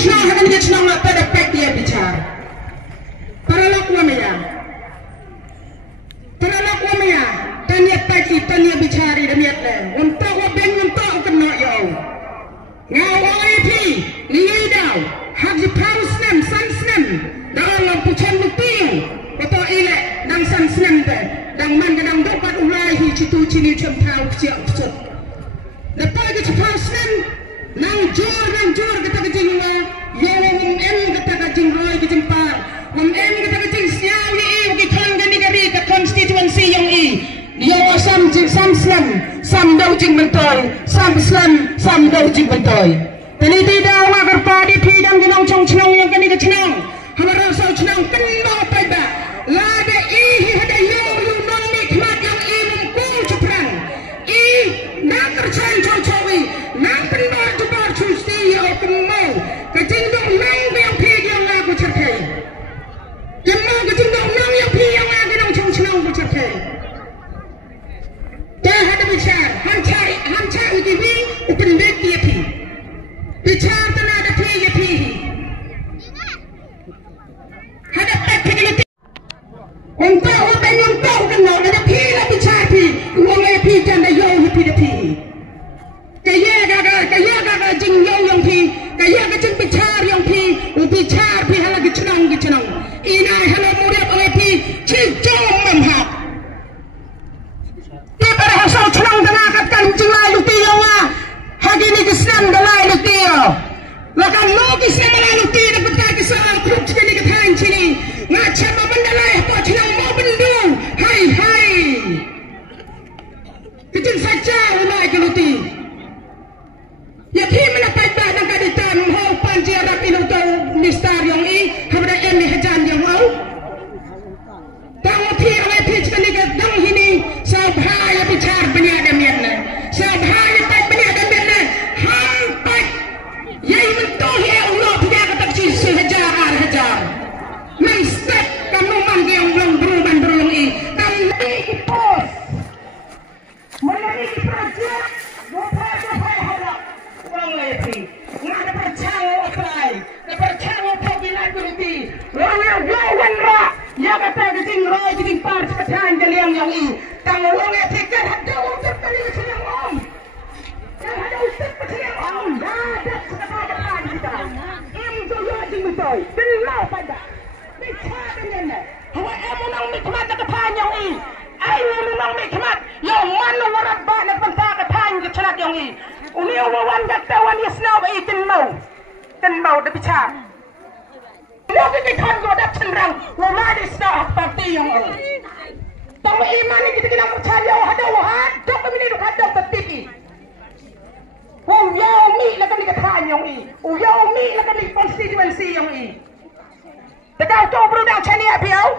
senang akan dia senang nak pada pek dia bicara. Paralah kuamaya. Paralah kuamaya. Tanya peki tanya bicara demiat le. Untuk wabeng untuk kena yo. Ngawai pi liai dau. Haji paus nem san nem. Dalam puchan mutiu. Betul ilek dang san nem te. Dang man kadang dapat ulai hi citu cini cempau kecil kecil. Lepas kita paus nem. Nang jur kita kecing la. Yang em kita kecing roy kecing par. Em kita kecing siau ni kita gani gari ke konstituensi yang Yo sam jing sam slam sam dau jing bentoy sam slam sam dau jing bentoy. Tani tidak agar padi pidam dinang chong chnang yang kani ke chnang. Hamara sau chnang kenno pada. Lada ihi hada yo nang nikmat yang mungku ceprang. Nak kerjaan cocowi nak penbar cebar custi yo pemau. Kecing dong nang yang pi yang aku cerkai. Yang mau kecing dong nang yang pi yang aku nang chong chnang aku cerkai. Dah ada bicara, hancari TV, open bed dia pi. Bicara tanah ada pi dia pi. Ada pek penyelesaian. Untuk kena ada pi lah bicara pi. Uang le pi kan dah yo pi dia pi. Kaya gaga jing yo yang pi, kaya gaga jing bicara yang pi, bicara pi halah gicenang. Ina halah murid oleh pi, cijom memhap. Para hasal cenang dengakat kan jilai lutiyo nga. Hagi ni kisnam dalai lutiyo. Lakan lo kisnam dalai lutiyo dapat ka kisal kruk jika ni katahan cini. Nga cama bendalai apa cenang mau bendu. Hai. Kecil saja ulai ke luti. Ya ki menapai dah nak kaditan mau panji arap inu tau mistar yang habra emi hajan yang mau. Tahu pi oleh pi jika ni kadang ini sabhaya bicara bani adam yang na. Sabhaya tak bani adam yang na. Hampat. Yang mentuh ya Allah punya kata kecil sehajar. Menstep kamu mangga yang belum berulang kamu pos. Mulai projek. Wapaya harap. Uang lepi. Nggak ada percaya apply. Percaya panggilan berhenti. Lawan rak. Ya kata kecing roy kecing par sepatan kalian yang Kang wong etikar ada untuk kali kecing om. Yang ada untuk kecing om. Ada sepatan kita. Itu yo jing betul. Belau pada. Bicara dengan. Hawa emu nang nikmat ke panjang Ayo nang nikmat. Yo manu warat ba na panta ke panjang kecelak yang Uni wan gatawan yasnau itin mau de bicara. Lalu kita kan dah cenderung, wama di sah parti yang tahu iman ini kita percaya ada dok kami ni dok ada tertiti. Yaumi lah kami katakan yang yaumi lah kami konstituensi yang Tegak tu berudang cani apiau.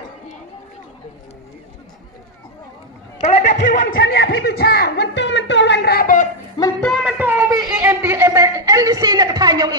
Kalau dah piwan cani api bicara, mentu wan rabot, mentu bi LDC nak katakan yang